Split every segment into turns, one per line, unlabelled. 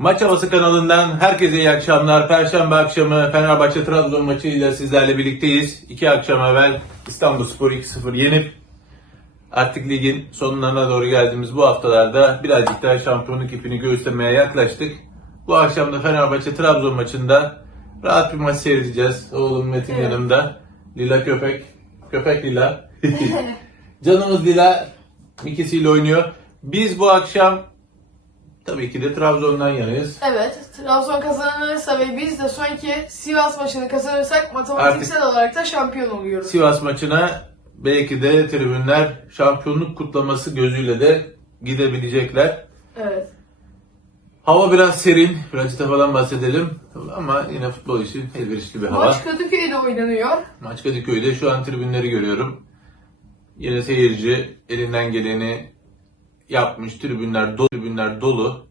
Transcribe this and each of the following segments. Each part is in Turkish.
Maç Havası kanalından herkese iyi akşamlar. Perşembe akşamı Fenerbahçe Trabzon maçıyla sizlerle birlikteyiz. İki akşam evvel İstanbulspor 2-0 yenip artık ligin sonlarına doğru geldiğimiz bu haftalarda birazcık daha şampiyonluk ipini göğüslemeye yaklaştık. Bu akşam da Fenerbahçe Trabzon maçında rahat bir maç seyredeceğiz. Oğlum Metin
Evet.
yanımda. Lila köpek. Köpek Lila. Canımız Lila ikisiyle oynuyor. Biz bu akşam tabii ki de Trabzon'dan yanayız.
Evet, Trabzon kazanırsa ve biz de sonraki Sivas maçını kazanırsak matematiksel olarak da şampiyon oluyoruz.
Sivas maçına belki de tribünler şampiyonluk kutlaması gözüyle de gidebilecekler.
Evet.
Hava biraz serin, birazcık havadan bahsedelim. Ama yine futbol için elverişli bir hava.
Maç Kadıköy'de oynanıyor.
Maç Kadıköy'de şu an tribünleri görüyorum. Yine seyirci elinden geleni yapmış. Tribünler dolu. Tribünler dolu.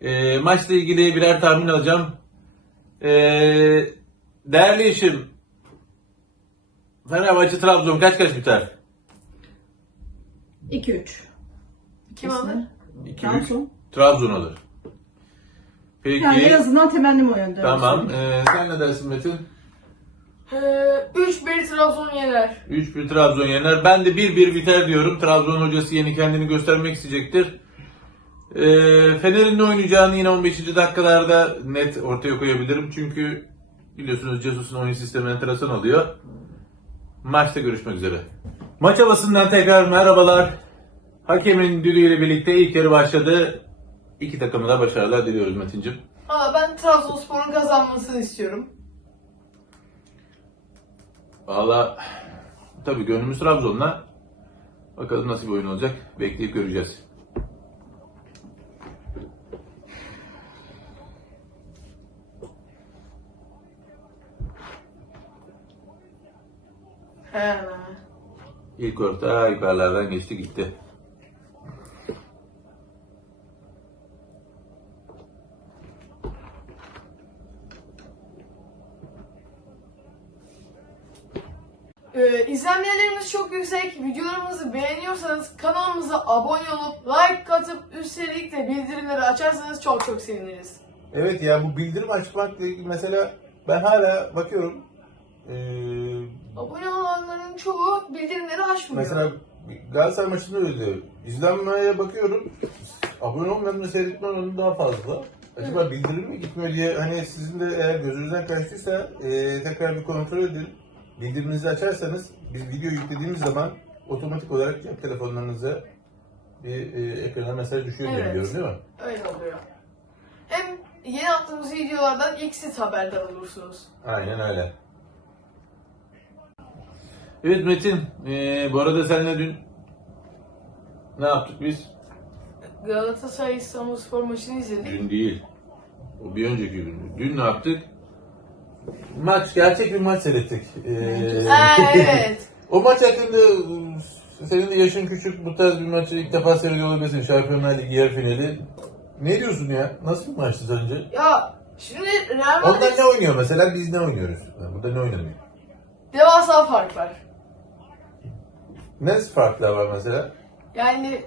Ee, maçla ilgili birer tahmin alacağım. Ee, değerli eşim Fenerbahçe Trabzon kaç kaç biter?
2-3.
Kim alır?
2-3.
Trabzon.
Trabzon alır. Peki.
Yani en azından temennim o yönde.
tamam. Ee, sen ne dersin Metin?
Ee, 3-1 Trabzon yener.
3-1 Trabzon yener. Ben de 1-1 biter diyorum. Trabzon hocası yeni kendini göstermek isteyecektir. Ee, Fener'in ne oynayacağını yine 15. dakikalarda net ortaya koyabilirim. Çünkü biliyorsunuz Jesus'un oyun sistemi enteresan oluyor. Maçta görüşmek üzere. Maç havasından tekrar merhabalar. Hakemin düdüğüyle birlikte ilk yarı başladı. İki takımı da başarılar diliyoruz Metin'cim.
Ama ben Trabzonspor'un kazanmasını istiyorum.
Valla tabii gönlümüz Trabzon'la. Bakalım nasıl bir oyun olacak. Bekleyip göreceğiz.
He.
İlk orta yukarılardan geçti gitti.
Ee, izlenmelerimiz çok yüksek. Videolarımızı beğeniyorsanız kanalımıza abone olup like atıp üstelik de bildirimleri açarsanız çok çok seviniriz.
Evet ya bu bildirim açmakla ilgili mesela ben hala bakıyorum. Ee,
Abone olanların çoğu bildirimleri açmıyor.
mesela Galatasaray maçında öyle. İzlenmeye bakıyorum. Abone olmayan ve seyretmen oranı daha fazla. Acaba bildirim mi gitmiyor diye hani sizin de eğer gözünüzden kaçtıysa e, tekrar bir kontrol edin. Bildiriminizi açarsanız biz video yüklediğimiz zaman otomatik olarak cep telefonlarınıza bir e, ekrana mesaj düşüyor diye
Evet.
biliyorum değil mi?
Öyle oluyor. Hem yeni attığımız videolardan ilk siz haberdar olursunuz.
Aynen öyle. Evet Metin, e, bu arada seninle dün ne yaptık biz?
Galatasaray İstanbulspor maçını izledik.
Dün değil. O bir önceki gün. Dün ne yaptık? Maç, gerçek bir maç seyrettik. Ee,
Ha evet.
o maç hakkında senin de yaşın küçük, bu tarz bir maçı ilk defa seyrediyor olabilirsin. Şampiyonlar Ligi yarı finali. Ne diyorsun ya? Nasıl bir maçtı sence?
Ya şimdi Real
Onlar
Madrid
ne oynuyor mesela? Biz ne oynuyoruz? Ha, Burada ne oynanıyor?
devasa fark var.
Ne farklar var mesela?
Yani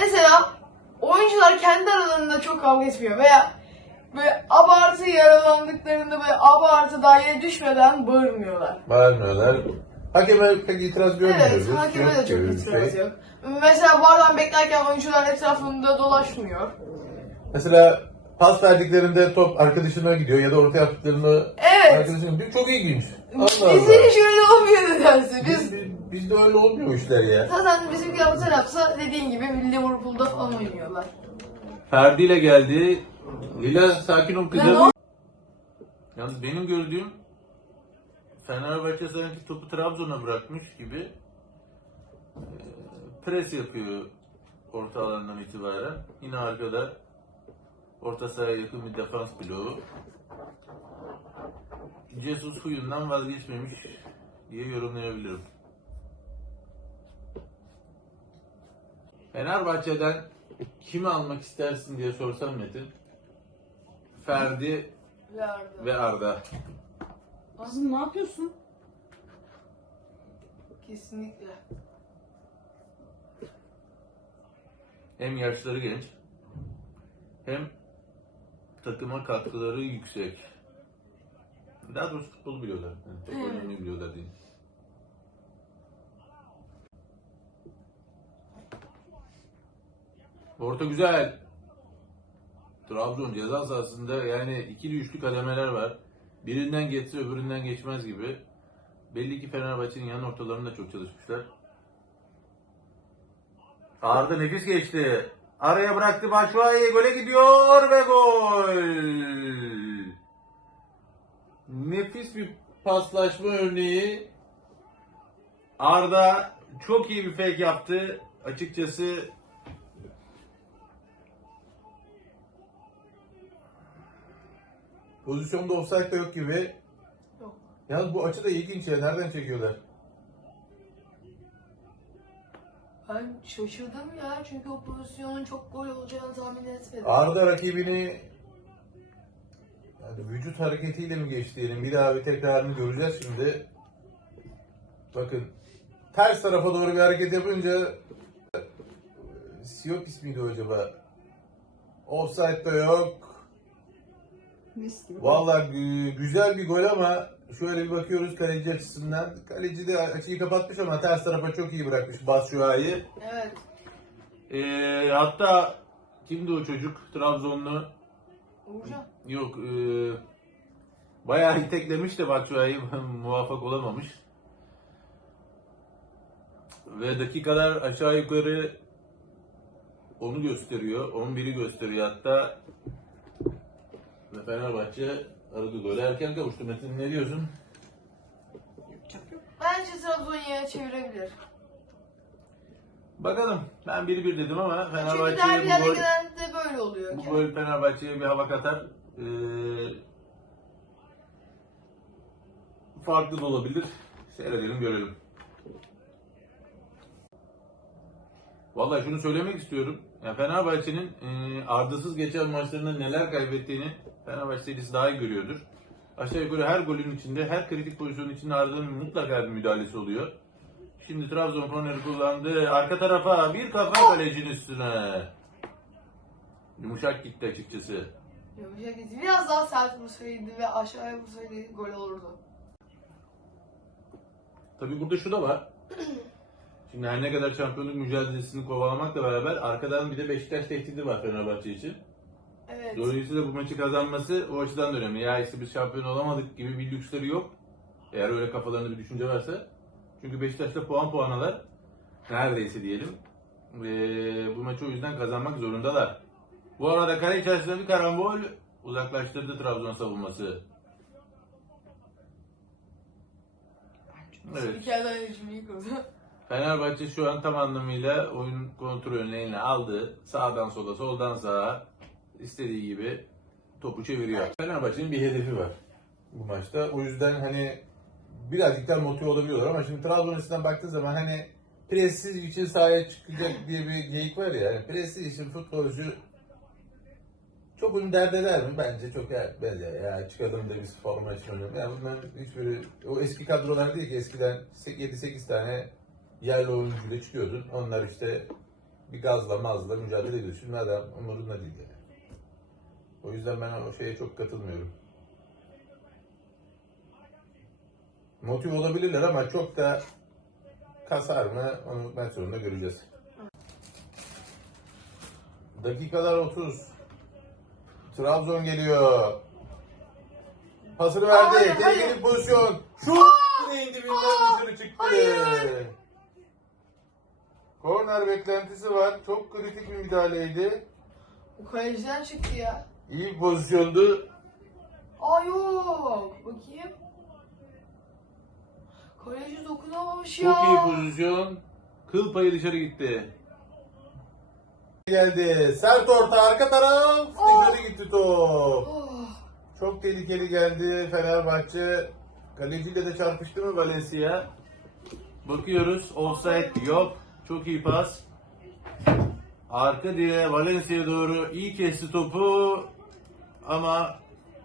mesela oyuncular kendi aralarında çok kavga etmiyor veya böyle abartı yaralandıklarında böyle abartı daire düşmeden bağırmıyorlar.
Bağırmıyorlar. Hakeme pek itiraz görmüyoruz.
Evet, hakeme de çok
gibi bir
itiraz
şey.
yok. Mesela bardan beklerken oyuncular etrafında dolaşmıyor.
Mesela pas verdiklerinde top arkadaşına gidiyor ya da orta yaptıklarında
Evet.
arkadaşına gidiyor. Çok ilginç. Allah Allah.
Bizde hiç öyle olmuyor nedense. Biz
Biz, biz, bizde öyle olmuyor işler ya.
zaten bizimkiler bu tarafsa dediğin gibi Liverpool'da falan oynuyorlar.
Ferdi ile geldi. Lila sakin ol
Ben
kızım.
o-
Yalnız benim gördüğüm Fenerbahçe sanki topu Trabzon'a bırakmış gibi e, pres yapıyor orta alandan itibaren. Yine arkada orta sahaya yakın bir defans bloğu. Jesus huyundan vazgeçmemiş diye yorumlayabilirim. Fenerbahçe'den kimi almak istersin diye sorsam Metin. Ferdi
Lardı.
ve Arda.
Kızım ne yapıyorsun?
Kesinlikle.
Hem yaşları genç hem takıma katkıları yüksek. Daha doğrusu futbol biliyorlar. Yani top
Evet.
oynamayı biliyorlar diyeyim. Orta güzel. Trabzon ceza sahasında yani ikili üçlü kademeler var. Birinden geçse öbüründen geçmez gibi. Belli ki Fenerbahçe'nin yan ortalarında çok çalışmışlar. Arda nefis geçti. Araya bıraktı Batshuayi. Gole gidiyor ve gol. Nefis bir paslaşma örneği. Arda çok iyi bir fake yaptı. Açıkçası Pozisyonda offside de yok gibi.
Yok.
Yalnız bu açı da ilginç ya. Nereden çekiyorlar?
Ben şaşırdım ya çünkü o pozisyonun çok gol olacağını tahmin etmedim.
Arda rakibini yani vücut hareketiyle mi geçti diyelim. Bir daha bir tekrarını göreceğiz şimdi. Bakın ters tarafa doğru bir hareket yapınca Siyopis miydi o acaba? Offside da yok. Vallahi gü- güzel bir gol ama şöyle bir bakıyoruz kaleci açısından. Kaleci de açıyı kapatmış ama ters tarafa çok iyi bırakmış Batshuayi.
Evet.
Ee, hatta kimdi o çocuk? Trabzonlu.
Uğurcan.
Yok. E, bayağı iteklemiş de Batshuayi muvaffak olamamış. Ve dakikalar aşağı yukarı onu gösteriyor. 11'i gösteriyor hatta. Ve Fenerbahçe aradı golü erken kavuştu. Metin ne diyorsun?
Bence Trabzon yine çevirebilir.
Bakalım. Ben 1-1 dedim ama
Çünkü
Fenerbahçe'ye
derbilerde
bu gol,
genelde böyle oluyor.
bu gol Fenerbahçe'ye bir hava katar. Ee, farklı da olabilir. Seyredelim görelim. Vallahi şunu söylemek istiyorum. Ya Fenerbahçe'nin e, ardısız geçen maçlarında neler kaybettiğini Fenerbahçe serisi daha iyi görüyordur. Aşağı yukarı her golün içinde, her kritik pozisyonun içinde Arda'nın mutlaka bir müdahalesi oluyor. Şimdi Trabzon korneri kullandı. Arka tarafa bir kafa kalecinin üstüne. Yumuşak gitti açıkçası.
Yumuşak gitti. Biraz daha sert vursaydı ve aşağıya vursaydı gol olurdu.
Tabii burada şu da var. Şimdi her ne kadar şampiyonluk mücadelesini kovalamakla beraber arkadan bir de Beşiktaş tehdidi var Fenerbahçe için.
Evet.
Dolayısıyla bu maçı kazanması o açıdan da önemli. Ya işte biz şampiyon olamadık gibi bir lüksleri yok. Eğer öyle kafalarında bir düşünce varsa. Çünkü Beşiktaş'ta puan puanalar neredeyse diyelim. Ve bu maçı o yüzden kazanmak zorundalar. Bu arada kale içerisinde bir karambol uzaklaştırdı Trabzon savunması. Evet.
Spikerden cümleyi kurdu.
Fenerbahçe şu an tam anlamıyla oyun kontrolünü eline aldı. Sağdan sola, soldan sağa istediği gibi topu çeviriyor. Fenerbahçe'nin bir hedefi var bu maçta. O yüzden hani birazcık daha motive olabiliyorlar ama şimdi Trabzon açısından baktığın zaman hani prestij için sahaya çıkacak diye bir geyik var ya. Yani prestij için futbolcu çok bunu dert eder mi? Bence çok etmez ya. Ya çıkalım da biz forma için oynayalım. Yani bunların hiçbiri o eski kadrolar değil ki eskiden 7-8 tane yerli oyuncuyla çıkıyordun. Onlar işte bir gazla mazla mücadele ediyor. Şimdi adam umurunda değil yani. O yüzden ben o şeye çok katılmıyorum. Motive olabilirler ama çok da kasar mı onu maç sonunda göreceğiz. Dakikalar 30. Trabzon geliyor. Pasını verdi.
Hayır,
Tehlikeli
hayır.
pozisyon. Şut! Direğin dibinden dışarı çıktı.
hayır.
Korner beklentisi var. Çok kritik bir müdahaleydi.
O kaleciden çıktı ya.
İyi pozisyondu.
Aa yok. Bakayım. Kaleci dokunamamış ya.
Çok iyi pozisyon. Kıl payı dışarı gitti. Geldi. Sert orta arka taraf.
Oh.
Dışarı gitti top.
Oh.
Çok tehlikeli geldi Fenerbahçe. Kaleciyle de çarpıştı mı Valencia? Bakıyoruz. Offside yok. Çok iyi pas. Arka diye Valencia'ya doğru iyi kesti topu. Ama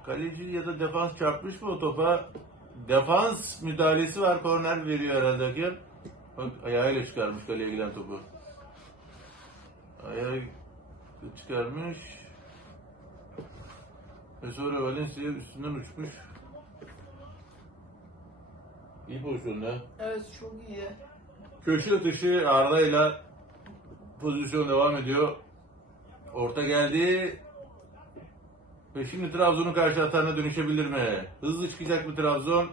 kaleci ya da defans çarpmış mı o topa? Defans müdahalesi var. Korner veriyor herhalde hakem. Bak ayağıyla çıkarmış kaleye giden topu. Ayağı çıkarmış. Ve sonra Valencia üstünden uçmuş. İyi pozisyonda.
Evet çok iyi.
Köşe atışı Arda'yla pozisyon devam ediyor. Orta geldi. Ve şimdi Trabzon'un karşı atağına dönüşebilir mi? Hızlı çıkacak mı Trabzon?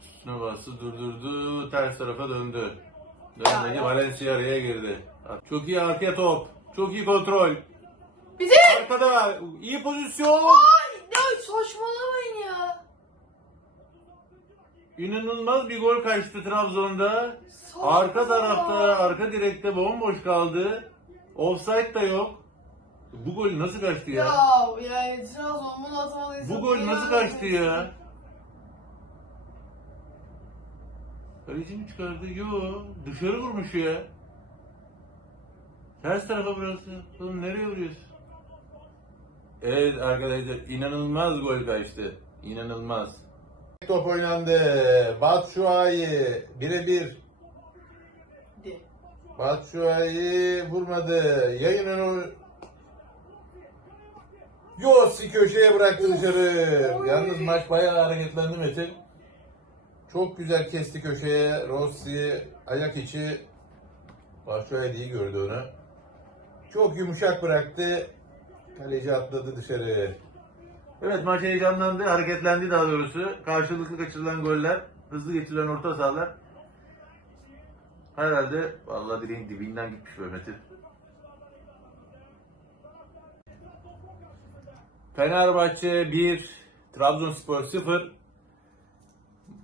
Üstüne bastı durdurdu. Ters tarafa döndü.
Ya.
Valencia araya girdi. Çok iyi arkaya top. Çok iyi kontrol.
Bize!
Arkada iyi pozisyon.
Ay ya saçmalamayın.
İnanılmaz bir gol kaçtı Trabzon'da. Arka tarafta, arka direkte bomboş kaldı. Offside da yok. Bu gol nasıl kaçtı ya?
Ya yani Trabzon bunu atamadıysa...
Bu gol nasıl kaçtı ya? Kaleci mi çıkardı? Yo, dışarı vurmuş ya. Ters tarafa burası. Oğlum nereye vuruyorsun? Evet arkadaşlar inanılmaz gol kaçtı. İnanılmaz. Top oynandı. Batshuayi birebir. Batshuayi vurmadı. Yayının o... Yossi köşeye bıraktı dışarı. Yalnız maç bayağı hareketlendi Metin. Çok güzel kesti köşeye. Rossi ayak içi. Batshuayi iyi gördü onu. Çok yumuşak bıraktı. Kaleci atladı dışarı. Evet maç heyecanlandı, hareketlendi daha doğrusu. Karşılıklı kaçırılan goller, hızlı geçirilen orta sahalar. Herhalde vallahi direğin dibinden gitmiş be Metin. Fenerbahçe 1, Trabzonspor 0.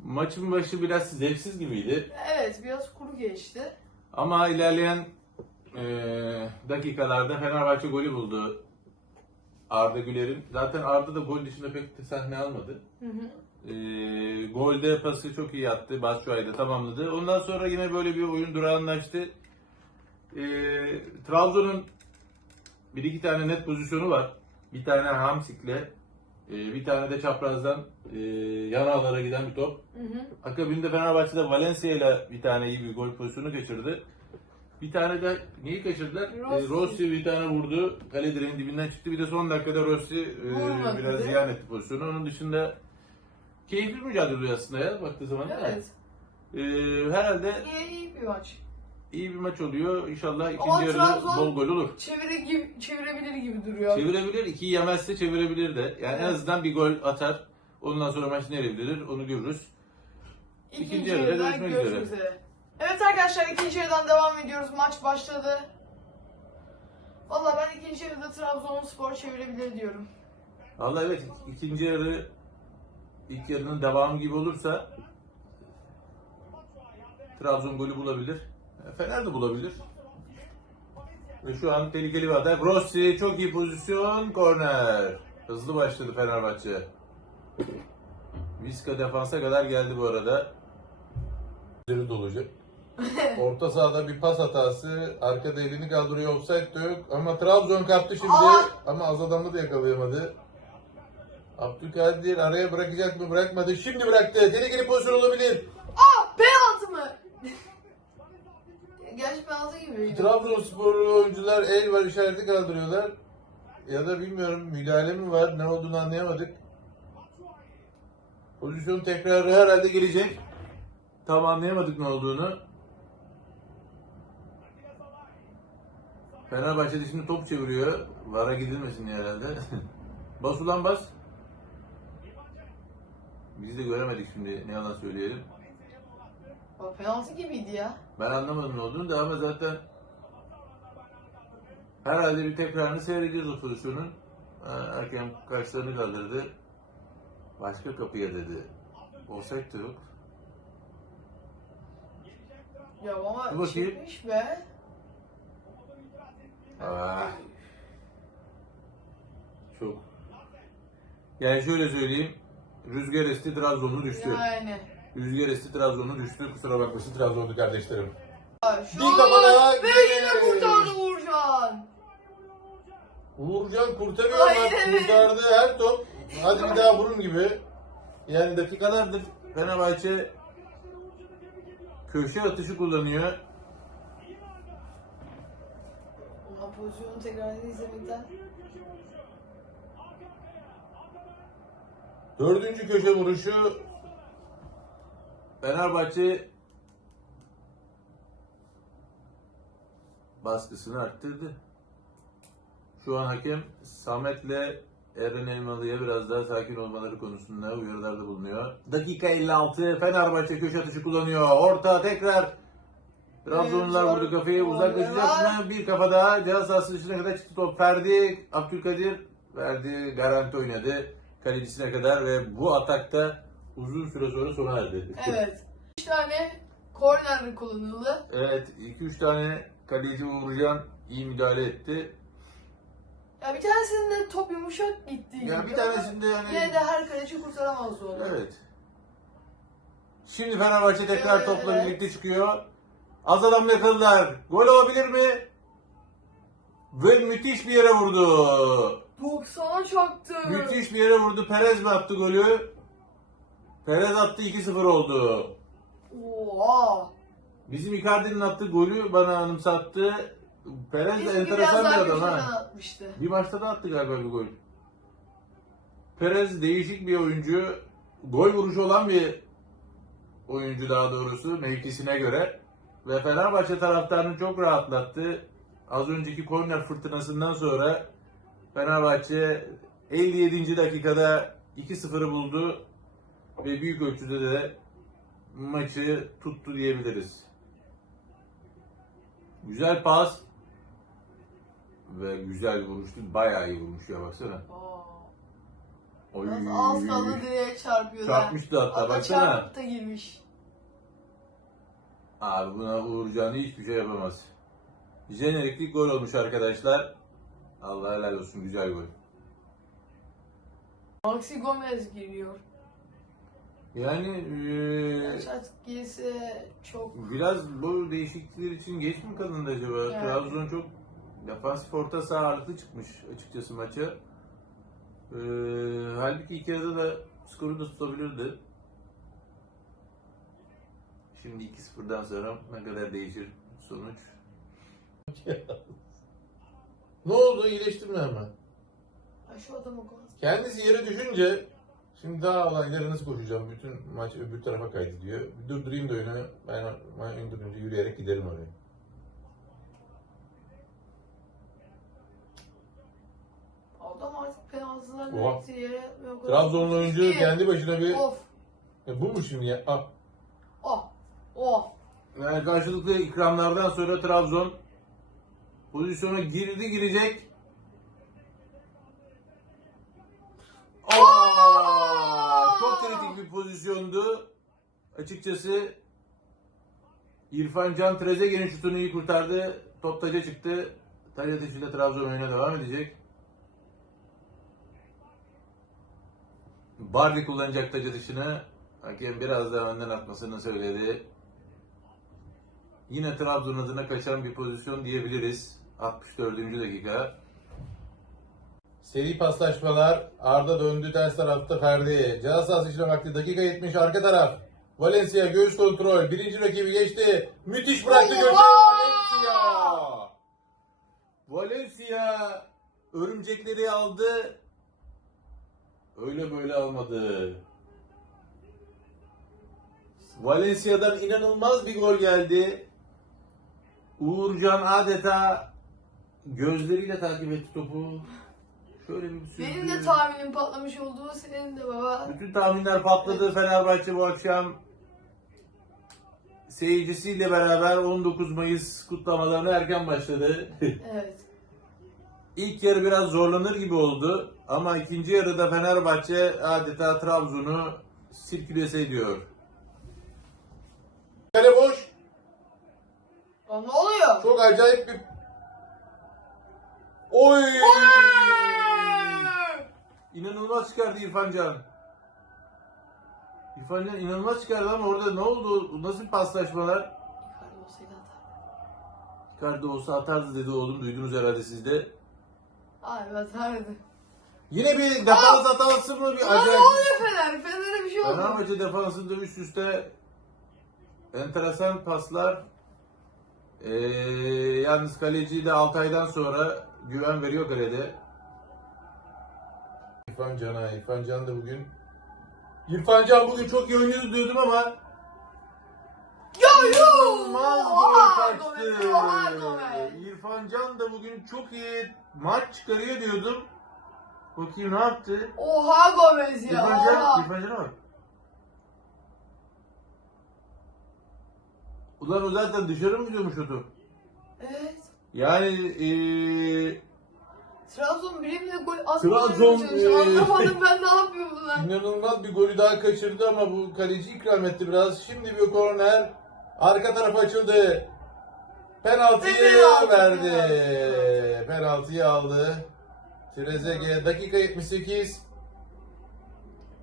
Maçın başı biraz zevksiz gibiydi.
Evet biraz kuru geçti.
Ama ilerleyen eee, dakikalarda Fenerbahçe golü buldu. Arda Güler'in. Zaten Arda da gol dışında pek sahne almadı.
Hı hı.
Eee golde pası çok iyi attı. Batshuayi de tamamladı. Ondan sonra yine böyle bir oyun durağanlaştı. Eee Trabzon'un bir iki tane net pozisyonu var. Bir tane Hamsik'le, eee, bir tane de çaprazdan eee yan ağlara giden bir top.
Hı hı.
Akabinde Fenerbahçe'de Valencia ile bir tane iyi bir gol pozisyonu kaçırdı. Bir tane de neyi kaçırdılar?
Rossi.
Rossi, Rossi bir tane vurdu. Kale direğin dibinden çıktı. Bir de son dakikada Rossi e,
Vurmadı,
biraz
değil mi?
ziyan etti pozisyonu. Onun dışında keyifli bir mücadele aslında ya baktığı zaman.
Evet.
E, herhalde
İyi, iyi bir maç.
iyi bir maç oluyor. İnşallah ikinci
Ama
yarıda
Trabzon-
bol gol olur.
Çevire gibi, çevirebilir gibi duruyor.
Çevirebilir. ikiyi yemezse çevirebilir de. Yani en
Evet.
azından bir gol atar. Ondan sonra maç nereye gidilir onu görürüz.
İkinci,
İkinci yarıda
yarıda görüşmek
üzere.
üzere. Evet arkadaşlar ikinci yarıdan devam ediyoruz. Maç başladı. Valla ben ikinci yarıda Trabzonspor çevirebilir diyorum.
Vallahi evet ikinci yarı ilk yarının devamı gibi olursa Trabzon golü bulabilir. Fener de bulabilir. Ve şu an tehlikeli bir atak. Rossi çok iyi pozisyon. Korner. Hızlı başladı Fenerbahçe. Viska defansa kadar geldi bu arada. Üzeri dolucu. Orta sahada bir pas hatası. Arkada elini kaldırıyor. Offside de yok. Ama Trabzon kaptı şimdi.
Aa!
Ama az adamı da yakalayamadı. Abdülkadir araya bırakacak mı? Bırakmadı. Şimdi bıraktı. Tehlikeli pozisyon olabilir.
Aa penaltı mı? Gerçi penaltı gibi.
Trabzonspor oyuncular el var işareti kaldırıyorlar. Ya da bilmiyorum müdahale mi var? Ne olduğunu anlayamadık. Pozisyon tekrarı herhalde gelecek. Tam anlayamadık ne olduğunu. Fenerbahçe de şimdi top çeviriyor. Vara gidilmesin diye herhalde. bas ulan bas. Biz de göremedik şimdi ne yalan söyleyelim.
Aa, penaltı gibiydi ya.
Ben anlamadım ne olduğunu da ama zaten herhalde bir tekrarını seyredeceğiz o pozisyonun. Ha, Erken karşılarını kaldırdı. Başka kapıya dedi. De yok.
Ya
Dur
ama
bakayım.
çekmiş be.
Ah. Çok. Yani şöyle söyleyeyim. Rüzgar esti Trabzonlu düştü.
Yani.
Rüzgar esti Trabzonlu düştü. Kusura bakmasın Trabzonlu kardeşlerim.
Şu
Bir kafadan
ve yine
gol.
kurtardı Uğurcan.
Uğurcan kurtarıyor ama
evet.
kurtardı her top. Hadi bir daha vurun gibi. Yani dakikalardır Fenerbahçe köşe atışı kullanıyor.
Ulan pozisyonu tekrar izlemekten.
Dördüncü köşe vuruşu Fenerbahçe baskısını arttırdı. Şu an hakem Samet'le Eren Elmalı'ya biraz daha sakin olmaları konusunda uyarılarda bulunuyor. Dakika 56 Fenerbahçe köşe atışı kullanıyor. Orta tekrar Trabzonlular
Evet,
vurdu kafayı uzaklaşacak mı? Bir kafa daha ceza sahası dışına kadar çıktı top. Ferdi, Abdülkadir verdi, garanti oynadı kalecisine kadar ve bu atakta uzun süre sonra sona erdi.
Evet. 3 tane korner kullanıldı.
Evet, 2-3 tane kaleci Uğurcan iyi müdahale etti.
Ya bir tanesinde top yumuşak gitti.
Ya bir tanesinde yani...
Yine de her kaleci kurtaramazdı onu.
Evet. Şimdi Fenerbahçe tekrar
Evet.
topla birlikte çıkıyor. Az adam yakaladılar. Gol olabilir mi? Ve müthiş bir yere vurdu.
90'a çaktı.
Müthiş bir yere vurdu. Perez mi attı golü? Perez attı 2-0 oldu.
Oha.
Bizim Icardi'nin attığı golü bana anımsattı. Perez de enteresan
biraz
bir adam
köşeden
ha.
atmıştı.
Bir maçta da attı galiba bir gol. Perez değişik bir oyuncu. Gol vuruşu olan bir oyuncu daha doğrusu mevkisine göre. Ve Fenerbahçe taraftarını çok rahatlattı. Az önceki korner fırtınasından sonra Fenerbahçe 57. dakikada 2-0'ı buldu. Ve büyük ölçüde de maçı tuttu diyebiliriz. Güzel pas. Ve güzel vuruştu. Bayağı iyi vurmuş ya baksana. Oy.
Az kaldı direğe çarpıyordu.
Çarpmıştı hatta,
Hatta
baksana.
çarpıp da girmiş.
Abi buna Uğurcan hiçbir şey yapamaz. Jeneriklik gol olmuş arkadaşlar. Allah helal olsun güzel gol.
Maxi Gomez giriyor.
Yani
girse çok
biraz bu değişiklikler için geç mi kalındı acaba?
Yani.
Trabzon çok defansif orta saha ağırlıklı çıkmış açıkçası maça. Eee halbuki ilk yarıda da skoru da tutabilirdi. Şimdi 2-0'dan sonra ne kadar değişir sonuç? ne oldu? İyileşti mi hemen?
Ay şu adam o kadar.
Kendisi yere düşünce şimdi daha ileri nasıl koşacağım? Bütün maç öbür tarafa kaydı diyor. Bir durdurayım da oyunu. Ben oyunu indirilince yürüyerek giderim oraya.
Adam artık penaltılar
Oha.
verdiği yere
Trabzonlu oyuncu
Değil.
kendi başına bir...
Of.
Ya bu mu şimdi ya? Ah.
Oh. Oh.
Yani karşılıklı ikramlardan sonra Trabzon pozisyona girdi girecek. Aa! Çok kritik bir pozisyondu. Açıkçası İrfan Can Trezeguet'in şutunu iyi kurtardı. Top taca çıktı. Taç atışıyla Trabzon oyuna devam edecek. Bardi kullanacak taç atışını. Hakem biraz daha önden atmasını söyledi. Yine Trabzon adına kaçan bir pozisyon diyebiliriz. 64. dakika. Seri paslaşmalar. Arda döndü ters tarafta Ferdi. Ceza sahası içine baktı. Dakika 70 arka taraf. Valencia göğüs kontrol. Birinci rakibi geçti. Müthiş bıraktı göçe. Valencia. Valencia örümcekleri aldı. Öyle böyle almadı. Valencia'dan inanılmaz bir gol geldi. Uğurcan adeta gözleriyle takip etti topu. Şöyle bir sürdü.
Benim de tahminim patlamış olduğu senin de baba.
Bütün tahminler patladı. Fenerbahçe bu akşam seyircisiyle beraber 19 Mayıs kutlamalarına erken başladı.
Evet.
İlk yarı biraz zorlanır gibi oldu ama ikinci yarıda Fenerbahçe adeta Trabzon'u sirkülese ediyor. Kale boş.
Lan ne?
Çok acayip bir... Oy! İnanılmaz çıkardı İrfan Can. İrfan Can inanılmaz çıkardı ama orada ne oldu? Nasıl paslaşmalar?
Icardi
olsa atardı dedi oğlum duydunuz herhalde siz de.
Abi atardı.
Yine bir defans hatası mı? Bir
Lan ne
acayip.
oluyor Fener? Fener'e bir şey oldu.
Fenerbahçe defansında üst üste enteresan paslar. Ee, yalnız kaleci de Altay'dan sonra güven veriyor kalede. İrfan Can'a, İrfan Can da bugün İrfan Can bugün çok iyi oynuyordu diyordum ama
Yo yo!
İnanılmaz gol kaçtı. İrfan Can da bugün çok iyi maç çıkarıyor diyordum. Bakayım ne yaptı?
Oha Gomez ya.
İrfan Can. İrfan Can'a bak. Ulan o zaten dışarı mı gidiyormuş o top?
Evet.
Yani eee
Trabzon birimle gol atmaya
Trabzon,
çalışıyor.
eee,
Anlamadım ben ne yapıyorum lan.
inanılmaz bir golü daha kaçırdı ama bu kaleci ikram etti biraz. Şimdi bir korner. Arka tarafa açıldı. Penaltıyı
Penaltı,
verdi.
penaltı.
Penaltıyı aldı. Trezeguet dakika 78.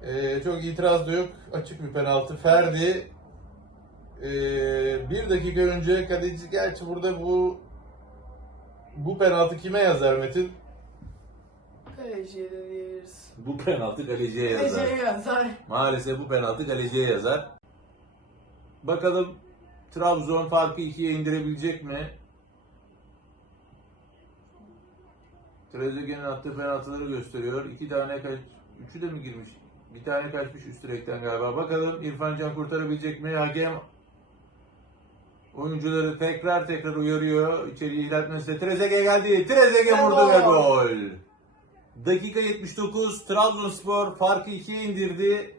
Ee, çok itiraz da yok. Açık bir penaltı. Ferdi ee, bir dakika önce kaleci gerçi burada bu bu penaltı kime yazar Metin?
Kaleciye de diyoruz.
Bu penaltı kaleciye yazar.
Kaleciye yazar.
Maalesef bu penaltı kaleciye yazar. Bakalım Trabzon farkı ikiye indirebilecek mi? Trezeguet'in attığı penaltıları gösteriyor. İki tane kaç, üçü de mi girmiş? Bir tane kaçmış üst direkten galiba. Bakalım İrfan Can kurtarabilecek mi? Hakem oyuncuları tekrar tekrar uyarıyor. İçeriye ilerletmesine Trezeguet geldi. Trezeguet vurdu ve
Gol.
Dakika 79 Trabzonspor farkı ikiye indirdi.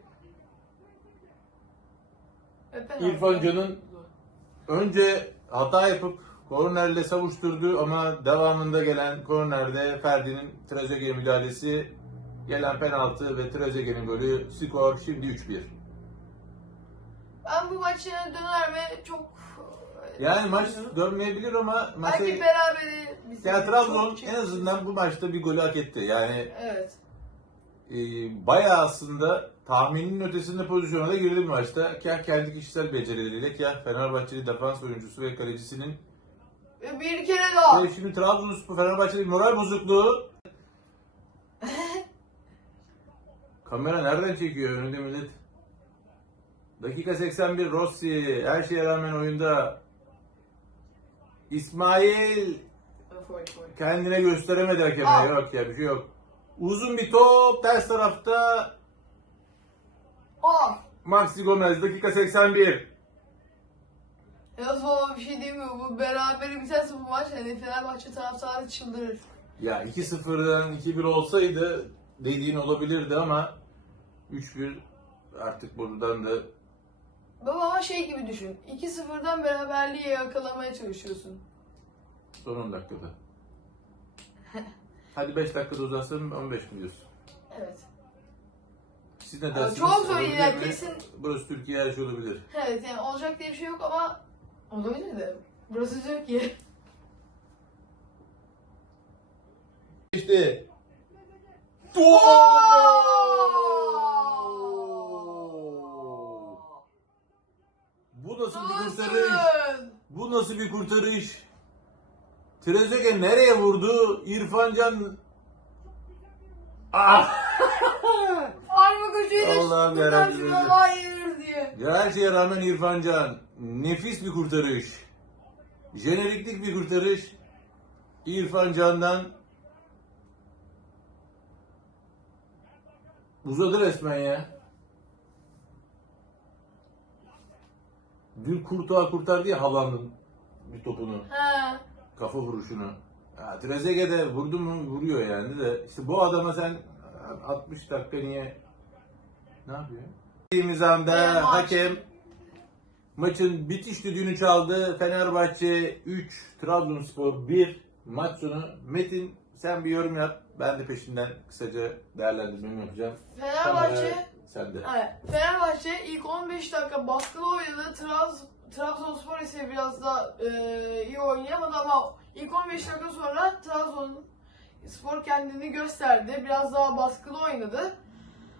Ve.
İrfan Can'ın önce hata yapıp kornerle savuşturdu ama devamında gelen kornerde Ferdi'nin Trezeguet müdahalesi gelen penaltı ve Trezeguet'in golü skor şimdi 3-1.
Ben bu maçı döner mi çok...
Yani maç dönmeyebilir ama maça...
Belki berabere bizim
Ya Trabzon
çok
en azından bu maçta bir golü hak etti. Yani
Evet.
e, bayağı aslında tahminin ötesinde pozisyona da girdi bu maçta. Kah kendi kişisel becerileriyle, kah Fenerbahçeli defans oyuncusu ve kalecisinin
Ve bir kere daha.
Ve şimdi Trabzonspor Fenerbahçe'de moral bozukluğu. Kamera nereden çekiyor önünde millet? Dakika 81 Rossi her şeye rağmen oyunda. İsmail kendine gösteremedi hakeme. Yok ya bir şey yok. Uzun bir top ters tarafta
Ah!
Maxi Gomez dakika 81.
Ya sonra bir şey diyeyim mi? Bu berabere biterse bu maç hani Fenerbahçe taraftarı çıldırır.
Ya 2-0'dan 2-1 olsaydı dediğin olabilirdi ama 3-1 artık buradan da
Baba ama şey gibi düşün. 2-0'dan beraberliği yakalamaya çalışıyorsun.
Son 10 dakikada. Hadi 5 dakikada uzatsın 15 mi diyorsun?
Evet.
Siz ne dersiniz?
çok zor
Olabilir
ya,
mi?
kesin-
Burası Türkiye her şey olabilir.
Evet yani olacak diye bir şey yok ama olabilir de. Burası Türkiye.
İşte. Bu nasıl bir kurtarış? Bu nasıl bir kurtarış? Trezeguet nereye vurdu? İrfan Can... Ah!
Parmak ucuyla
Allah'ım yarabbim.
tutarsın hayır diye.
Ya her şeye rağmen İrfan Can nefis bir kurtarış. Jeneriklik bir kurtarış. İrfan Can'dan uzadı resmen ya. Bir kurtuğa kurtardı ya Haaland'ın bir topunu,
He.
kafa vuruşunu. Ya, vurdu mu vuruyor yani de. İşte bu adama sen 60 dakika niye ne yapıyor? Dediğimiz anda
maç.
hakem maçın bitiş düdüğünü çaldı. Fenerbahçe 3, Trabzonspor 1. Maç sonu. Metin sen bir yorum yap. Ben de peşinden kısaca değerlendirmemi yapacağım.
Fenerbahçe
Kamera Sende.
Evet. Fenerbahçe ilk 15 dakika baskılı oynadı. Trabz Trabzonspor ise biraz da e, iyi oynayamadı ama ilk 15 dakika sonra Trabzonspor kendini gösterdi. Biraz daha baskılı oynadı.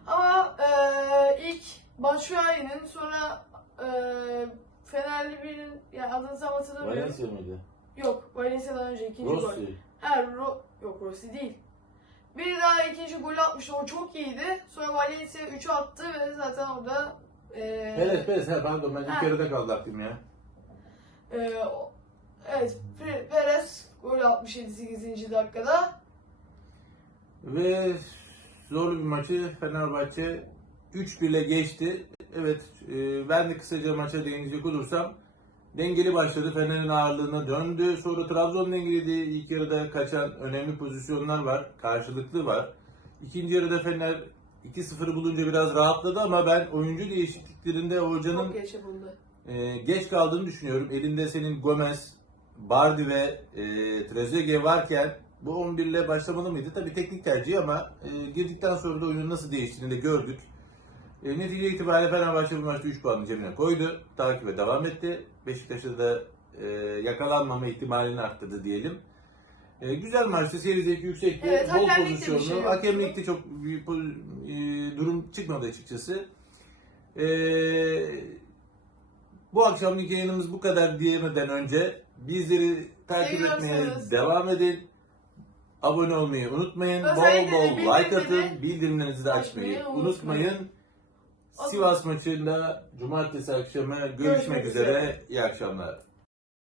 Ama e, ilk Batshuayi'nin sonra e, Fenerli birinin yani adını tam hatırlamıyorum.
Valencia mıydı?
Yok, Valencia'dan önce ikinci gol.
Rossi.
Ha, Ro yok Rossi değil. Bir daha ikinci golü atmıştı. O çok iyiydi. Sonra Valencia 3'ü attı ve zaten orada e,
Evet, evet. Ha, pardon ben ilk
Ha.
yarıda kaldı aklım ya.
e, o- Evet, Pe- Perez gol atmış 78. dakikada.
Ve zorlu bir maçı Fenerbahçe 3-1 ile geçti. Evet e, ben de kısaca maça değinecek olursam dengeli başladı. Fener'in ağırlığına döndü. Sonra Trabzon dengeliydi. İlk yarıda kaçan önemli pozisyonlar var. Karşılıklı var. İkinci yarıda Fener 2-0 bulunca biraz rahatladı ama ben oyuncu değişikliklerinde hocanın
Çok geç
kaldığını düşünüyorum. Elinde senin Gomez, Bardi ve e, Trezeguet varken bu 11 ile başlamalı mıydı? Tabii teknik tercih ama e, girdikten sonra da oyunun nasıl değiştiğini de gördük. E, netice itibariyle Fenerbahçe bu maçta 3 puanı cebine koydu. Takibe devam etti. Beşiktaş'ta da e, yakalanmama ihtimalini arttırdı diyelim. E, güzel maçtı. Seyir zevki yüksekti.
Evet,
Bol
hakemlikte bir
pozisyonlu.
şey yoktu.
Hakemlikte çok poz- e, durum çıkmadı açıkçası. E, bu akşamlık yayınımız bu kadar diyemeden önce bizleri takip etmeye devam edin. Abone olmayı unutmayın.
Özellikle
bol bol like
bildirimleri
atın. Bildirimlerinizi de açmayı
açmayı
unutmayın.
unutmayın.
Sivas maçında cumartesi akşamı görüşmek,
Görüşmek
üzere.
üzere.
İyi akşamlar.